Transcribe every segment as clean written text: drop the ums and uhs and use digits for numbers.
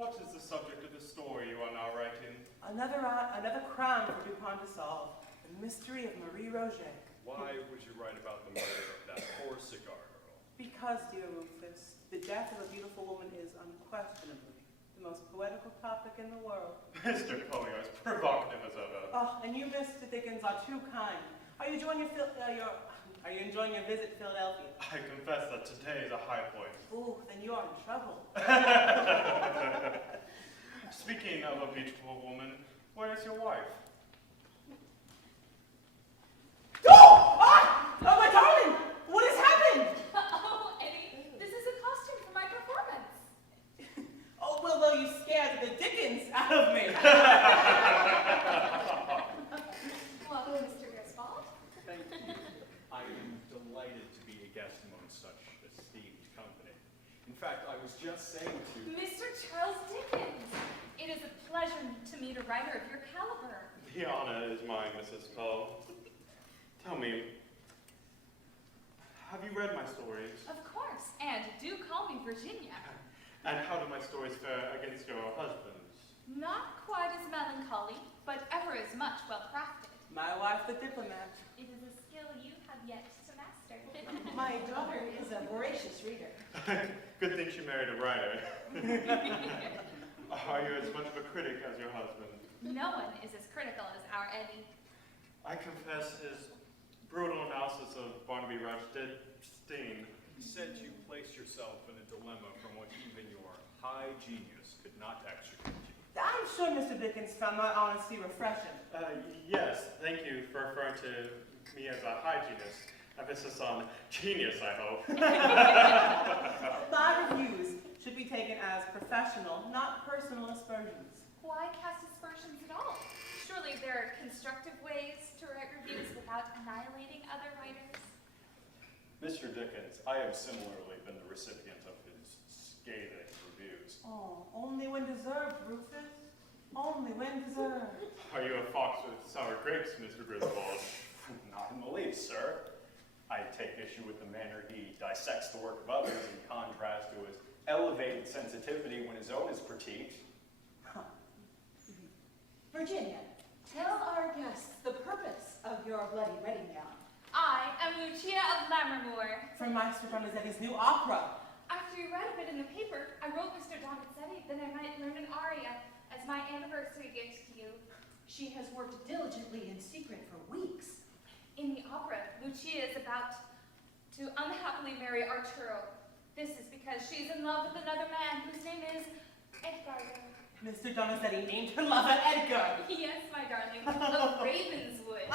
What is the subject of the story you are now writing? Another crime for Dupin to solve. The mystery of Marie Roget. Why would you write about the murder of that poor cigar girl? Because, dear Rufus, the death of a beautiful woman is unquestionably the most poetical topic in the world. Mr. Poe, you're as provocative as ever. Oh, and you, Mr. Dickens, are too kind. Are you enjoying your visit to Philadelphia? I confess that today is a high point. Ooh, then you are in trouble. Speaking of a beautiful woman, where is your wife? Oh! Ah! Oh, my darling! What has happened? Oh, Eddy, this is a costume for my performance. Oh, well, you scared the Dickens out of me. Welcome, Mr. Griswold. Thank you. I am delighted to be a guest among such esteemed company. In fact, I was just saying to... Mr. Charles Dickens. It is a pleasure to meet a writer of your caliber. The honor is mine, Mrs. Poe. Tell me, have you read my stories? Of course, and do call me Virginia. And how do my stories fare against your husband's? Not quite as melancholy, but ever as much well-crafted. My wife, the diplomat. It is a skill you have yet to master. My daughter is a voracious reader. Good thing she married a writer. Are you as much of a critic as your husband? No one is as critical as our Eddy. I confess his brutal analysis of Barnaby Rudge did sting. He said you placed yourself in a dilemma from which even your high genius could not extricate you. I'm sure Mr. Dickens found my honesty refreshing. Yes, thank you for referring to me as a high genius. Emphasis on genius, I hope. My reviews should be taken as professional, not personal aspersions. Why cast aspersions at all? Surely there are constructive ways to write reviews without annihilating other writers. Mr. Dickens, I have similarly been the recipient of his scathing reviews. Oh, only when deserved, Rufus. Only when deserved. Are you a fox with sour grapes, Mr. Griswold? Not in the least, sir. I take issue with the manner he dissects the work of others in contrast to his elevated sensitivity when his own is critiqued. Huh. Virginia, tell our guests the purpose of your bloody wedding gown. I am Lucia of Lammermoor. From Master Donizetti's new opera. After you read of it in the paper, I wrote Mr. Donizetti that I might learn an aria as my anniversary gift to you. She has worked diligently in secret for weeks. In the opera, Lucia is about to unhappily marry Arturo. This is because she is in love with another man whose name is Edgardo. Mr. Donizetti named her lover Edgar. Yes, my darling, of Ravenswood.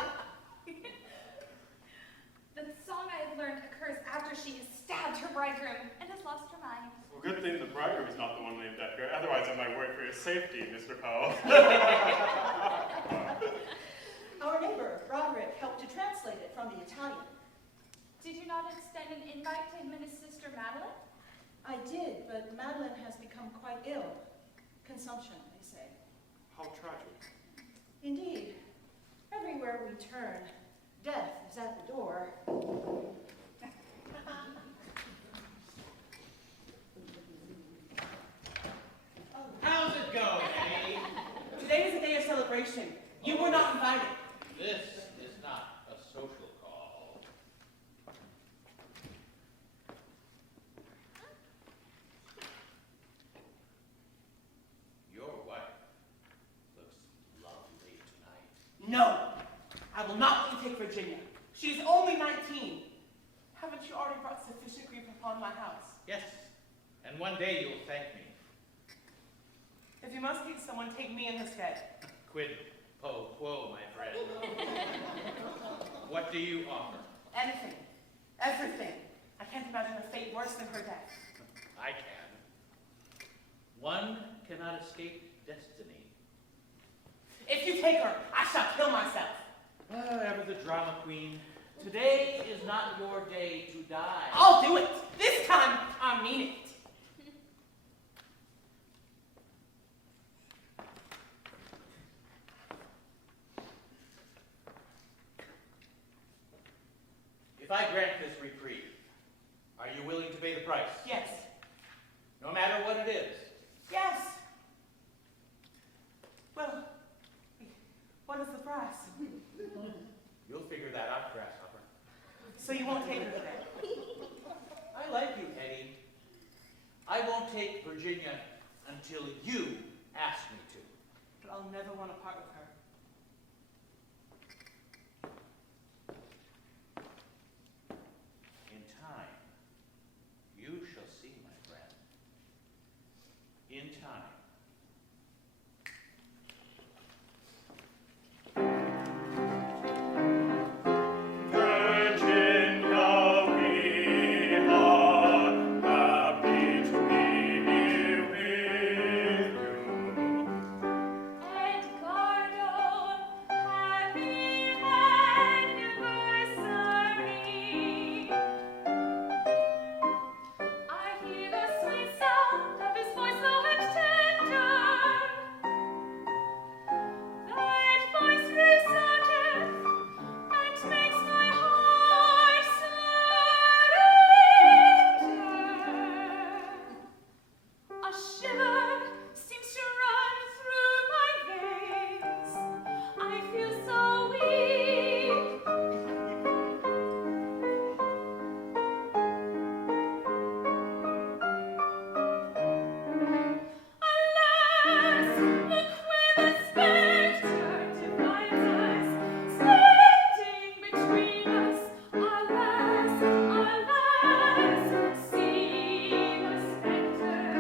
The song I have learned occurs after she has stabbed her bridegroom and has lost her mind. Well, good thing the bridegroom is not the one named Edgar. Otherwise, I might worry for your safety, Mr. Poe. Our neighbor, Roderick, helped to translate it from the Italian. Did you not extend an invite to him and his sister Madeline? I did, but Madeline has become quite ill. Consumption, they say. How tragic. Indeed. Everywhere we turn, death is at the door. How's it going, Eddy? Today is a day of celebration. You were not invited. This is not a social call. Your wife looks lovely tonight. No, I will not let you take Virginia. She is only 19. Haven't you already brought sufficient grief upon my house? Yes, and one day you'll thank me. If you must keep someone, take me in his stead. Quid pro quo, my friend. What do you offer? Anything. Everything. I can't imagine a fate worse than her death. I can. One cannot escape destiny. If you take her, I shall kill myself. Ever the drama queen. Today is not your day to die. I'll do it. This time, I mean it. If I grant this reprieve, are you willing to pay the price? Yes. No matter what it is. Yes. grass. You'll figure that out, Grasshopper. So you won't take her today? I like you, Eddy. I won't take Virginia until you ask me to. But I'll never want to part with her. In time, you shall see, my friend. In time. Virginia, we are happy to be here with you. Edgardo, happy anniversary. I hear the sweet sound of his voice, low and tender. That voice resoundeth and makes my heart surrender. A shiver seems to run through my veins. I feel so weak. Alas, look where the spectre divides us, standing between us. Alas, alas, see the spectre.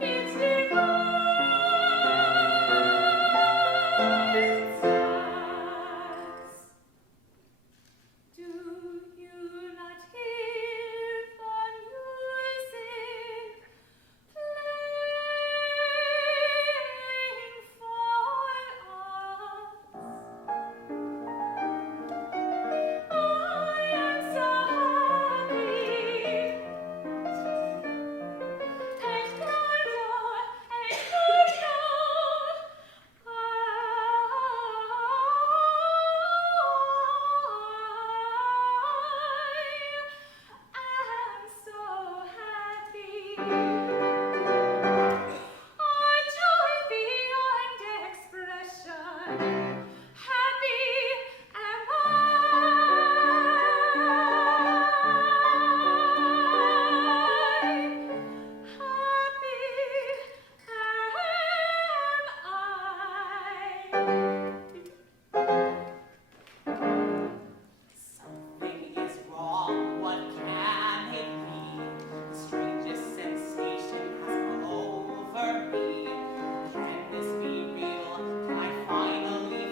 It divides us. Do you not hear the music playing for us? I am so happy. Edgardo, I am so happy. Joy beyond expression. Happy am I. Something is wrong, what can it be? The strangest sensation has come over me. Can this be real? Can I finally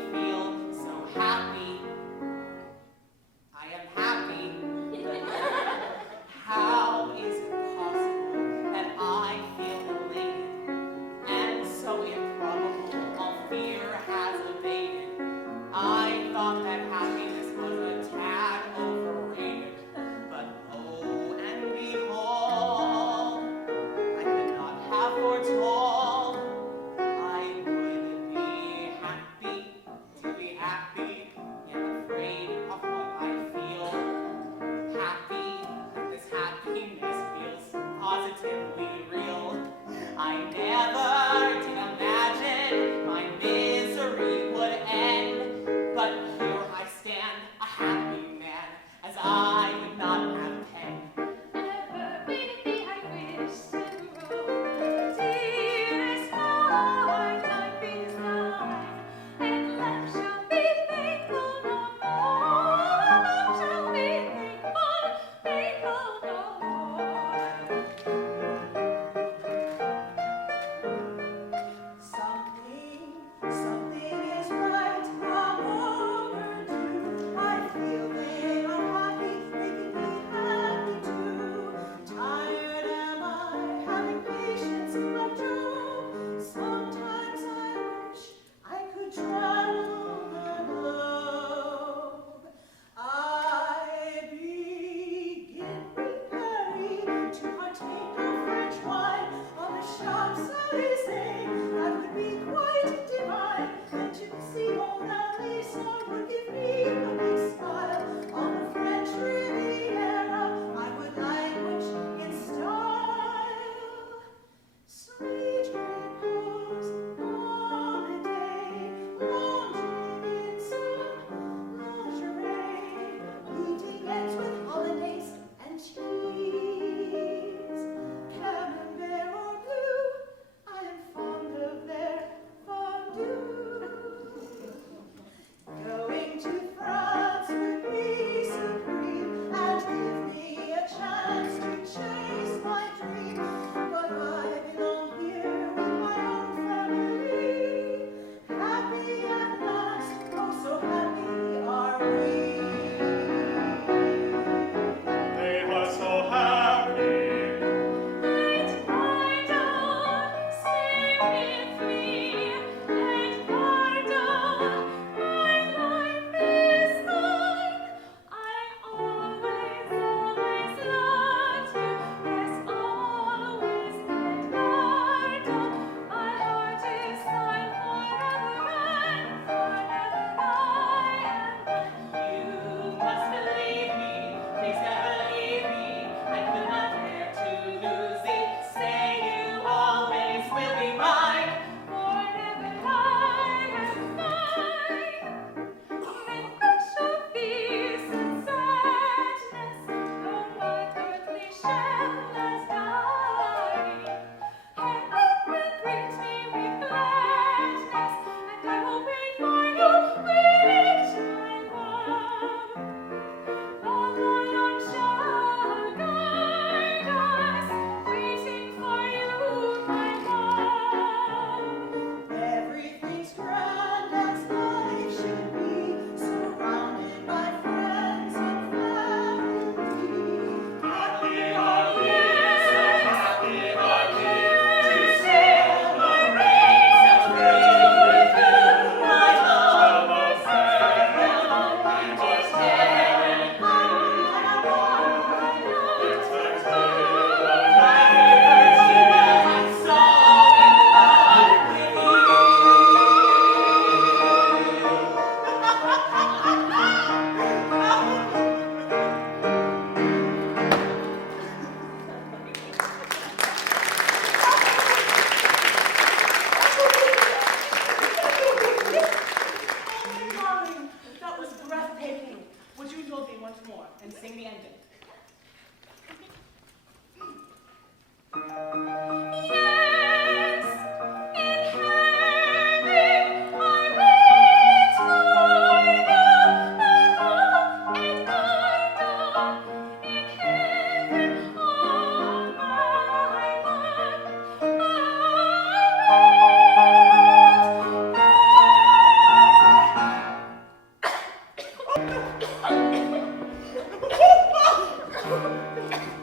Oh,